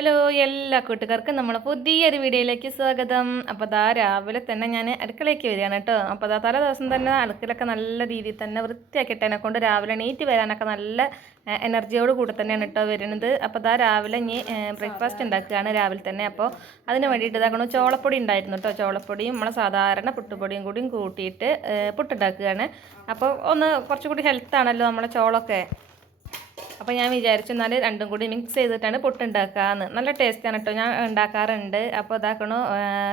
Hello എല്ലാ കൂട്ടുകാർക്കും നമ്മളെ പുതിയൊരു വീഡിയോയിലേക്ക് സ്വാഗതം. അപ്പോൾ ദാ രാവിലെ തന്നെ ഞാൻ അടുക്കളയ്ക്ക് വരികയാണ് കേട്ടോ. അപ്പോൾ ദാ തലേ ദിവസം തന്നെ അടുക്കളയൊക്കെ നല്ല രീതിയിൽ തന്നെ വൃത്തിയാക്കിയിട്ടതിനെ കൊണ്ട് രാവിലെ എണീറ്റ് വരാനൊക്കെ നല്ല എനർജിയോട് കൂടെ തന്നെയാണ് കേട്ടോ വരുന്നത്. അപ്പോൾ ദാ രാവിലെ ഇനി ബ്രേക്ക്ഫാസ്റ്റ് ഉണ്ടാക്കുകയാണ് രാവിലെ തന്നെ. അപ്പോൾ അതിന് വേണ്ടിയിട്ട് ഇതാക്കണം ചോളപ്പൊടി ഉണ്ടായിരുന്നു കേട്ടോ. ചോളപ്പൊടിയും നമ്മളെ സാധാരണ പുട്ടുപൊടിയും കൂടിയും കൂട്ടിയിട്ട് പുട്ടുണ്ടാക്കുകയാണ്. അപ്പോൾ ഒന്ന് കുറച്ചുകൂടി ഹെൽത്താണല്ലോ നമ്മളെ ചോളമൊക്കെ. അപ്പോൾ ഞാൻ വിചാരിച്ചു എന്നാൽ രണ്ടും കൂടി മിക്സ് ചെയ്തിട്ടാണ് പുട്ടുണ്ടാക്കാമെന്ന്. നല്ല ടേസ്റ്റാണ് കേട്ടോ, ഞാൻ ഉണ്ടാക്കാറുണ്ട്. അപ്പോൾ ഇതാക്കണോ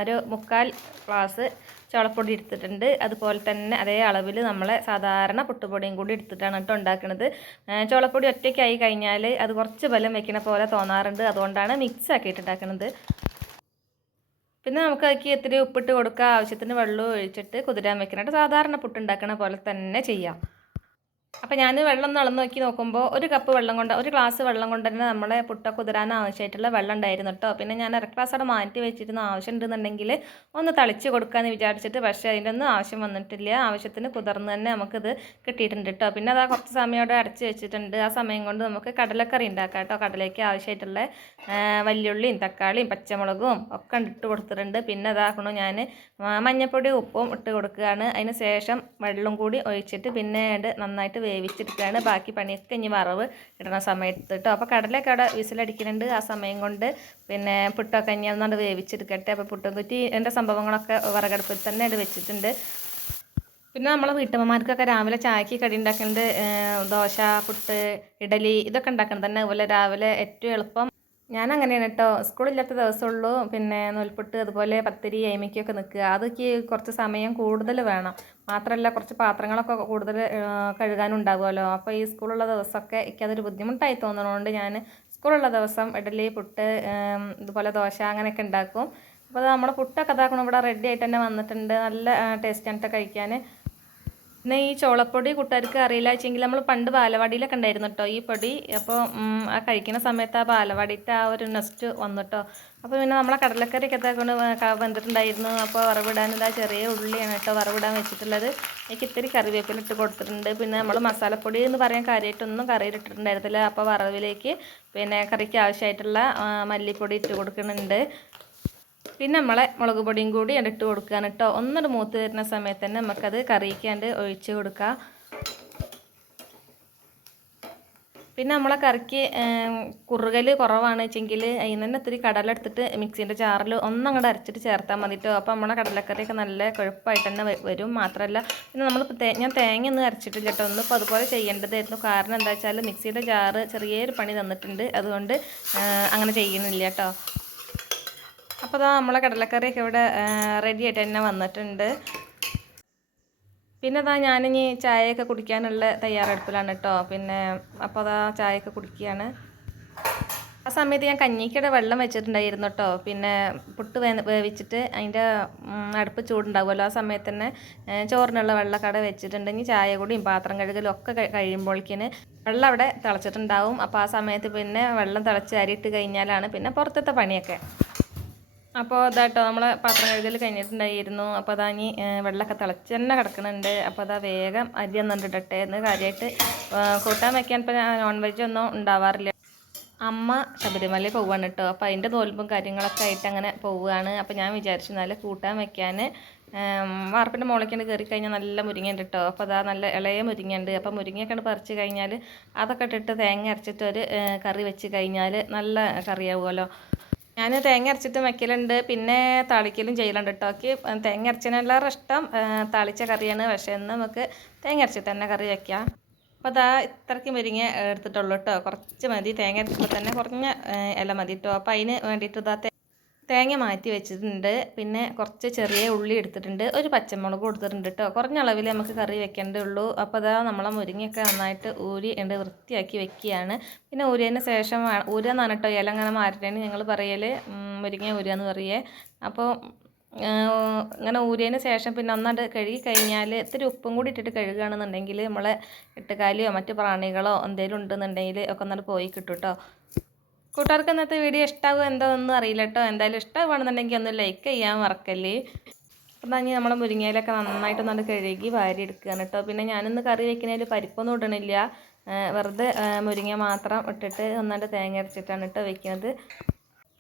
ഒരു 3/4 ഗ്ലാസ് ചോളപ്പൊടി എടുത്തിട്ടുണ്ട്. അതുപോലെ തന്നെ അതേ അളവിൽ നമ്മളെ സാധാരണ പുട്ടുപൊടിയും കൂടി എടുത്തിട്ടാണ് കേട്ടോ ഉണ്ടാക്കുന്നത്. ചോളപ്പൊടി ഒറ്റയ്ക്കായി കഴിഞ്ഞാൽ അത് കുറച്ച് ബലം വെക്കണ പോലെ തോന്നാറുണ്ട്. അതുകൊണ്ടാണ് മിക്സ് ആക്കിയിട്ട് ഉണ്ടാക്കുന്നത്. പിന്നെ നമുക്ക് അതിലേക്ക് ഇത്തിരി ഉപ്പിട്ട് കൊടുക്കുക, ആവശ്യത്തിന് വെള്ളം ഒഴിച്ചിട്ട് കുതിരാൻ വെക്കണം. സാധാരണ പുട്ടുണ്ടാക്കണ പോലെ തന്നെ ചെയ്യാം. അപ്പോൾ ഞാൻ വെള്ളം അളന്ന് നോക്കി നോക്കുമ്പോൾ ഒരു ഗ്ലാസ് വെള്ളം കൊണ്ട് തന്നെ നമ്മളെ പുട്ട കുതിരാൻ ആവശ്യമായിട്ടുള്ള വെള്ളം ഉണ്ടായിരുന്നു കേട്ടോ. പിന്നെ ഞാൻ അര ഗ്ലാസ് അവിടെ മാറ്റി വെച്ചിരുന്ന ആവശ്യമുണ്ടെന്നുണ്ടെങ്കിൽ ഒന്ന് തളിച്ച് കൊടുക്കാമെന്ന് വിചാരിച്ചിട്ട്, പക്ഷേ അതിൻ്റെ ഒന്നും ആവശ്യം വന്നിട്ടില്ല. ആവശ്യത്തിന് കുതിർന്ന് തന്നെ നമുക്കിത് കിട്ടിയിട്ടുണ്ട് കേട്ടോ. പിന്നെ അതാ കുറച്ച് സമയം അവിടെ അടച്ച് വെച്ചിട്ടുണ്ട്. ആ സമയം കൊണ്ട് നമുക്ക് കടലക്കറി ഉണ്ടാക്കാം കേട്ടോ. കടലയ്ക്ക് ആവശ്യമായിട്ടുള്ള വല്യുള്ളിയും തക്കാളിയും പച്ചമുളകും ഒക്കെ ഇട്ട് കൊടുത്തിട്ടുണ്ട്. പിന്നെ അതാക്കണോ ഞാൻ മഞ്ഞൾപ്പൊടി ഉപ്പും ഇട്ട് കൊടുക്കുകയാണ്. അതിന് ശേഷം വെള്ളം കൂടി ഒഴിച്ചിട്ട് പിന്നെ നന്നായിട്ട് വേവിച്ചെടുക്കുകയാണ്. ബാക്കി പണിയൊക്കെ ഇനി വറവ് ഇടുന്ന സമയത്ത് കേട്ടോ. അപ്പോൾ കടലൊക്കെ അവിടെ വിസിലടിക്കുന്നുണ്ട്. ആ സമയം കൊണ്ട് പിന്നെ പുട്ടൊക്കെ ഇനി ഒന്നുകൊണ്ട് വേവിച്ചെടുക്കട്ടെ. അപ്പോൾ പുട്ടും കുറ്റി എൻ്റെ സംഭവങ്ങളൊക്കെ വിറകടുപ്പിൽ തന്നെ വെച്ചിട്ടുണ്ട്. പിന്നെ നമ്മളെ വീട്ടമ്മമാർക്കൊക്കെ രാവിലെ ചായക്ക് കടി ഉണ്ടാക്കുന്നത് ദോശ, പുട്ട്, ഇഡലി ഇതൊക്കെ ഉണ്ടാക്കുന്നത് തന്നെ. അതുപോലെ രാവിലെ ഏറ്റവും എളുപ്പം ഞാൻ അങ്ങനെയാണ് കേട്ടോ. സ്കൂളില്ലാത്ത ദിവസമുള്ളൂ പിന്നെ നൂൽപുട്ട്, അതുപോലെ പത്തിരി, ഏമിക്കൊക്കെ നിൽക്കുക. അതൊക്കെ കുറച്ച് സമയം കൂടുതൽ വേണം. മാത്രമല്ല കുറച്ച് പാത്രങ്ങളൊക്കെ കൂടുതൽ കഴുകാനുണ്ടാകുമല്ലോ. അപ്പോൾ ഈ സ്കൂളുള്ള ദിവസമൊക്കെ എനിക്കതൊരു ബുദ്ധിമുട്ടായി തോന്നുന്നതുകൊണ്ട് ഞാൻ സ്കൂളുള്ള ദിവസം ഇഡലി, പുട്ട്, ഇതുപോലെ ദോശ അങ്ങനെയൊക്കെ ഉണ്ടാക്കും. അപ്പോൾ അത് നമ്മുടെ പുട്ടൊക്കെ ഇതാക്കണം ഇവിടെ റെഡി ആയിട്ട് തന്നെ വന്നിട്ടുണ്ട്. നല്ല ടേസ്റ്റാണ് കഴിക്കാൻ. പിന്നെ ഈ ചോളപ്പൊടി കൂട്ടുകാർക്ക് അറിയില്ല വെച്ചെങ്കിൽ നമ്മൾ പണ്ട് ബാലവാടിയിലൊക്കെ ഉണ്ടായിരുന്നു കേട്ടോ ഈ പൊടി. അപ്പോൾ ആ കഴിക്കുന്ന സമയത്ത് ആ ബാലവാടിയിട്ട് ആ ഒരു നെസ്റ്റ് വന്നു കേട്ടോ. അപ്പോൾ പിന്നെ നമ്മളെ കടലക്കറിയൊക്കെ കൊണ്ട് വന്നിട്ടുണ്ടായിരുന്നു. അപ്പോൾ വറവിടാൻ ഇതാ ചെറിയ ഉള്ളിയാണ് കേട്ടോ വറവിടാൻ വെച്ചിട്ടുള്ളത്. എനിക്ക് ഇത്തിരി കറിവേപ്പില ഇട്ട് കൊടുത്തിട്ടുണ്ട്. പിന്നെ നമ്മൾ മസാലപ്പൊടി എന്ന് പറയാൻ കാര്യമായിട്ടൊന്നും കറിയിലിട്ടിട്ടുണ്ടായിരുന്നില്ല. അപ്പോൾ വറവിലേക്ക് പിന്നെ കറിക്ക് ആവശ്യമായിട്ടുള്ള മല്ലിപ്പൊടി ഇട്ട് കൊടുക്കുന്നുണ്ട്. പിന്നെ നമ്മളെ മുളക് പൊടിയും കൂടി ഇട്ട് കൊടുക്കുകയാണ് കേട്ടോ. ഒന്നൊരു മൂത്ത് വരുന്ന സമയത്ത് തന്നെ നമുക്കത് കറിയിക്കാണ്ട് ഒഴിച്ച് കൊടുക്കുക. പിന്നെ നമ്മളെ കറിക്ക് കുറുകൽ കുറവാണ് വെച്ചെങ്കിൽ അതിന് തന്നെ ഇത്തിരി കടല എടുത്തിട്ട് മിക്സീൻ്റെ ജാറിൽ ഒന്നങ്ങോട്ട് അരച്ചിട്ട് ചേർത്താൽ മതി കേട്ടോ. അപ്പോൾ നമ്മളെ കടലക്കറിയൊക്കെ നല്ല കുഴപ്പമായിട്ട് തന്നെ വരും. മാത്രമല്ല പിന്നെ നമ്മൾ ഞാൻ തേങ്ങ ഒന്നും അരച്ചിട്ടില്ല കേട്ടോ. ഒന്നിപ്പോൾ അതുപോലെ ചെയ്യേണ്ടതായിരുന്നു. കാരണം എന്താ വെച്ചാൽ മിക്സിയുടെ ജാറ് ചെറിയൊരു പണി തന്നിട്ടുണ്ട്. അതുകൊണ്ട് അങ്ങനെ ചെയ്യുന്നില്ല കേട്ടോ. അപ്പോൾ അതാ നമ്മളെ കടലക്കറിയൊക്കെ ഇവിടെ റെഡി ആയിട്ട് തന്നെ വന്നിട്ടുണ്ട്. പിന്നെ അതാ ഞാനിനി ചായയൊക്കെ കുടിക്കാനുള്ള തയ്യാറെടുപ്പിലാണ് കേട്ടോ. പിന്നെ അപ്പോൾ അതാ ചായയൊക്കെ കുടിക്കുകയാണ്. ആ സമയത്ത് ഞാൻ കഞ്ഞിക്കയുടെ വെള്ളം വെച്ചിട്ടുണ്ടായിരുന്നു കേട്ടോ. പിന്നെ പുട്ട് വേവിച്ചിട്ട് അതിൻ്റെ അടുപ്പ് ചൂടുണ്ടാകുമല്ലോ. ആ സമയത്ത് തന്നെ ചോറിനുള്ള വെള്ളക്കട വെച്ചിട്ടുണ്ട്. ഇനി ചായ കൂടിയും പാത്രം കഴുകലും ഒക്കെ കഴിയുമ്പോഴേക്കിന് വെള്ളം അവിടെ തിളച്ചിട്ടുണ്ടാവും. അപ്പോൾ ആ സമയത്ത് പിന്നെ വെള്ളം തിളച്ച് അരിയിട്ട് കഴിഞ്ഞാലാണ് പിന്നെ പുറത്തത്തെ പണിയൊക്കെ. അപ്പോൾ അതാട്ടോ നമ്മളെ പാത്രം കഴുകൽ കഴിഞ്ഞിട്ടുണ്ടായിരുന്നു. അപ്പോൾ അതാ ഇനി വെള്ളമൊക്കെ തിളച്ച് തന്നെ കിടക്കുന്നുണ്ട്. അപ്പോൾ അതാ വേഗം അരി ഒന്നും ഇടട്ടെ എന്ന് കാര്യമായിട്ട് കൂട്ടാൻ വയ്ക്കാൻ ഇപ്പോൾ നോൺ വെജ് ഒന്നും ഉണ്ടാവാറില്ല. അമ്മ ശബരിമലയിൽ പോവുകയാണ് കേട്ടോ. അപ്പോൾ അതിൻ്റെ തോൽപ്പും കാര്യങ്ങളൊക്കെ ആയിട്ട് അങ്ങനെ പോവുകയാണ്. അപ്പോൾ ഞാൻ വിചാരിച്ചു നല്ല കൂട്ടാൻ വയ്ക്കാൻ വാർപ്പിൻ്റെ മുകളിലേക്കാണ് കയറി കഴിഞ്ഞാൽ നല്ല മുരിങ്ങയുണ്ട് കേട്ടോ. അപ്പോൾ അതാ നല്ല ഇളയ മുരിങ്ങയുണ്ട്. അപ്പോൾ മുരിങ്ങയൊക്കെ പറിച്ച് കഴിഞ്ഞാൽ അതൊക്കെ ഇട്ടിട്ട് തേങ്ങ അരച്ചിട്ട് ഒരു കറി വെച്ച് കഴിഞ്ഞാൽ നല്ല കറിയാവുമല്ലോ. ഞാൻ തേങ്ങ അരച്ചിട്ട് വയ്ക്കലുണ്ട്, പിന്നെ താളിക്കലും ചെയ്യലുണ്ട് കേട്ടോ. തേങ്ങ അരച്ചതിനെല്ലാവരും ഇഷ്ടം താളിച്ച കറിയാണ്. പക്ഷേ ഇന്ന് നമുക്ക് തേങ്ങ അരച്ചിട്ട് തന്നെ കറി വയ്ക്കാം. അപ്പോൾ അതാ ഇത്രയ്ക്ക് മുരിങ്ങ എടുത്തിട്ടുള്ളൂ കേട്ടോ. കുറച്ച് മതി, തേങ്ങ അരച്ചപ്പോൾ തന്നെ കുറഞ്ഞ ഇല മതി കേട്ടോ. അപ്പോൾ അതിന് വേണ്ടിയിട്ട് ഇതാ തേങ്ങ മാറ്റി വെച്ചിട്ടുണ്ട്. പിന്നെ കുറച്ച് ചെറിയ ഉള്ളി എടുത്തിട്ടുണ്ട്, ഒരു പച്ചമുളക് കൊടുത്തിട്ടുണ്ട് കേട്ടോ. കുറഞ്ഞ അളവിൽ നമുക്ക് കറി വെക്കേണ്ടേ ഉള്ളൂ. അപ്പോൾ അതാ നമ്മളെ മുരിങ്ങയൊക്കെ നന്നായിട്ട് ഊരി വൃത്തിയാക്കി വെക്കുകയാണ്. പിന്നെ ഊരിയതിന് ശേഷം ഊരാന്നാണ് കേട്ടോ ഇല അങ്ങനെ മാറ്റേണ്ടത് ഞങ്ങൾ പറയൽ, മുരിങ്ങ ഊരാന്ന് പറയേ. അപ്പോൾ ഇങ്ങനെ ഊരിയതിന് ശേഷം പിന്നെ ഒന്നാണ്ട് കഴുകി കഴിഞ്ഞാൽ ഇത്തിരി ഉപ്പും കൂടി ഇട്ടിട്ട് കഴുകുകയാണെന്നുണ്ടെങ്കിൽ നമ്മളെ എട്ടുകാലിയോ മറ്റ് പ്രാണികളോ എന്തെങ്കിലും ഉണ്ടെന്നുണ്ടെങ്കിൽ ഒക്കെ ഒന്നാണ്ട് പോയി കിട്ടും കേട്ടോ. കൂട്ടുകാർക്ക് ഇന്നത്തെ വീഡിയോ ഇഷ്ടമാകുമോ എന്താണെന്നൊന്നും അറിയില്ല കേട്ടോ. എന്തായാലും ഇഷ്ടമാണെന്നുണ്ടെങ്കിൽ ഒന്ന് ലൈക്ക് ചെയ്യാൻ മറക്കല്ലേ. അപ്പം തന്നെ നമ്മളെ മുരിങ്ങയിലൊക്കെ നന്നായിട്ടൊന്നാണ്ട് കഴുകി വാരി എടുക്കുകയാണ് കേട്ടോ. പിന്നെ ഞാനിന്ന് കറി വെക്കുന്നതിൽ പരിപ്പൊന്നും ഇടണില്ല, വെറുതെ മുരിങ്ങ മാത്രം ഇട്ടിട്ട് ഒന്നാണ്ട് തേങ്ങ അരച്ചിട്ടാണ് കേട്ടോ വെക്കുന്നത്.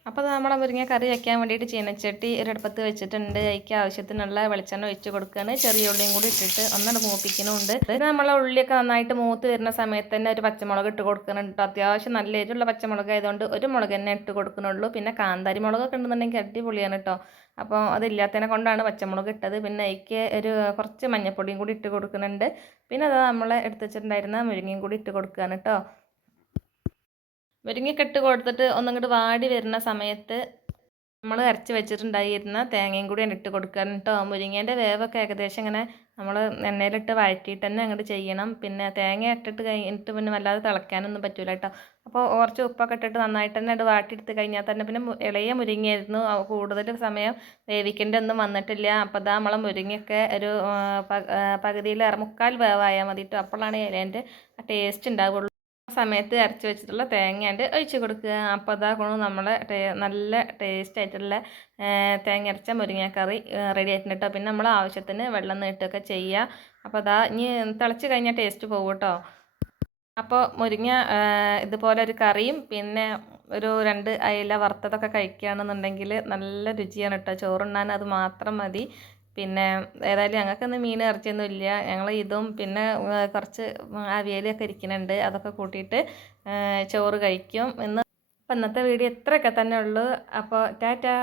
അപ്പോൾ നമ്മളെ മുരിങ്ങ കറി വയ്ക്കാൻ വേണ്ടിയിട്ട് ചീനച്ചട്ടി ഒരടുപ്പത്ത് വെച്ചിട്ടുണ്ട്. അതിലേക്ക് ആവശ്യത്തിനുള്ള വെളിച്ചെണ്ണ ഒഴിച്ച് കൊടുക്കുകയാണ്. ചെറിയ ഉള്ളിയും കൂടി ഇട്ടിട്ട് ഒന്നങ്ങട് മൂപ്പിക്കുന്നുണ്ട്. പിന്നെ നമ്മളെ ഉള്ളിയൊക്കെ നന്നായിട്ട് മൂത്ത് വരുന്ന സമയത്ത് തന്നെ ഒരു പച്ചമുളക് ഇട്ട് കൊടുക്കുന്നുണ്ട്. അത്യാവശ്യം നല്ല എരിവുള്ള പച്ചമുളക് ആയതുകൊണ്ട് ഒരു മുളക് തന്നെ ഇട്ട് കൊടുക്കുന്നുള്ളൂ. പിന്നെ കാന്താരി മുളകൊക്കെ ഉണ്ടെന്നുണ്ടെങ്കിൽ അടിപൊളിയാണ് കേട്ടോ. അപ്പോൾ അതില്ലാത്തതിനെ കൊണ്ടാണ് പച്ചമുളക് ഇട്ടത്. പിന്നെ അതിലേക്ക് ഒരു കുറച്ച് മഞ്ഞൾപ്പൊടിയും കൂടി ഇട്ട് കൊടുക്കുന്നുണ്ട്. പിന്നെ അത് നമ്മൾ എടുത്ത് വെച്ചിട്ടുണ്ടായിരുന്ന മുരിങ്ങയും കൂടി ഇട്ട് കൊടുക്കുകയാണ് കേട്ടോ. മുരിങ്ങയൊക്കെ ഇട്ട് കൊടുത്തിട്ട് ഒന്നങ്ങോട്ട് വാടി വരുന്ന സമയത്ത് നമ്മൾ അരച്ച് വെച്ചിട്ടുണ്ടായിരുന്ന തേങ്ങയും കൂടി ഇട്ട് കൊടുക്കാൻ കേട്ടോ. മുരിങ്ങേൻ്റെ വേവൊക്കെ ഏകദേശം ഇങ്ങനെ നമ്മൾ എണ്ണയിലിട്ട് വഴറ്റിയിട്ട് തന്നെ അങ്ങോട്ട് ചെയ്യണം. പിന്നെ തേങ്ങ ഇട്ടിട്ട് കഴിഞ്ഞിട്ട് പിന്നെ വല്ലാതെ തിളയ്ക്കാനൊന്നും പറ്റില്ല കേട്ടോ. അപ്പോൾ കുറച്ച് ഉപ്പൊക്കെ ഇട്ടിട്ട് നന്നായിട്ട് തന്നെ അത് വാട്ടിയെടുത്ത് കഴിഞ്ഞാൽ തന്നെ പിന്നെ ഇളയ മുരിങ്ങയായിരുന്നു. കൂടുതൽ സമയം വേവിക്കേണ്ട ഒന്നും വന്നിട്ടില്ല. അപ്പോൾ അതാ നമ്മളെ മുരിങ്ങയൊക്കെ ഒരു പകുതിയിലേറെ മുക്കാൽ വേവായാൽ മതി കേട്ടോ. അപ്പോഴാണ് ഇലേൻ്റെ ടേസ്റ്റ് ഉണ്ടാവുള്ളൂ. ആ സമയത്ത് അരച്ച് വെച്ചിട്ടുള്ള തേങ്ങ ഒഴിച്ച് കൊടുക്കുക. അപ്പോൾ അതാ നമ്മളെ നല്ല ടേസ്റ്റ് ആയിട്ടുള്ള തേങ്ങ അരച്ച മുരിങ്ങക്കറി റെഡി ആയിട്ടുണ്ട് കേട്ടോ. പിന്നെ നമ്മൾ ആവശ്യത്തിന് വെള്ളം നീട്ടുകയൊക്കെ ചെയ്യുക. അപ്പോൾ അതാ ഇനി തിളച്ച് കഴിഞ്ഞാൽ ടേസ്റ്റ് പോകും കേട്ടോ. അപ്പോൾ മുരിങ്ങ ഇതുപോലെ ഒരു കറിയും പിന്നെ ഒരു 2 അയില വറുത്തതൊക്കെ കഴിക്കുകയാണെന്നുണ്ടെങ്കിൽ നല്ല രുചിയാണ് കേട്ടോ. ചോറുണ്ണാൻ അത് മാത്രം മതി. പിന്നെ ഏതായാലും ഞങ്ങൾക്കൊന്നും മീൻ ഇറച്ചിയൊന്നും ഇല്ല. ഞങ്ങൾ ഇതും പിന്നെ കുറച്ച് അവിയലൊക്കെ ഇരിക്കുന്നുണ്ട്. അതൊക്കെ കൂട്ടിയിട്ട് ചോറ് കഴിക്കും. അപ്പം ഇന്നത്തെ വീഡിയോ ഇത്രയൊക്കെ തന്നെ ഉള്ളൂ. അപ്പോൾ ടാറ്റാ.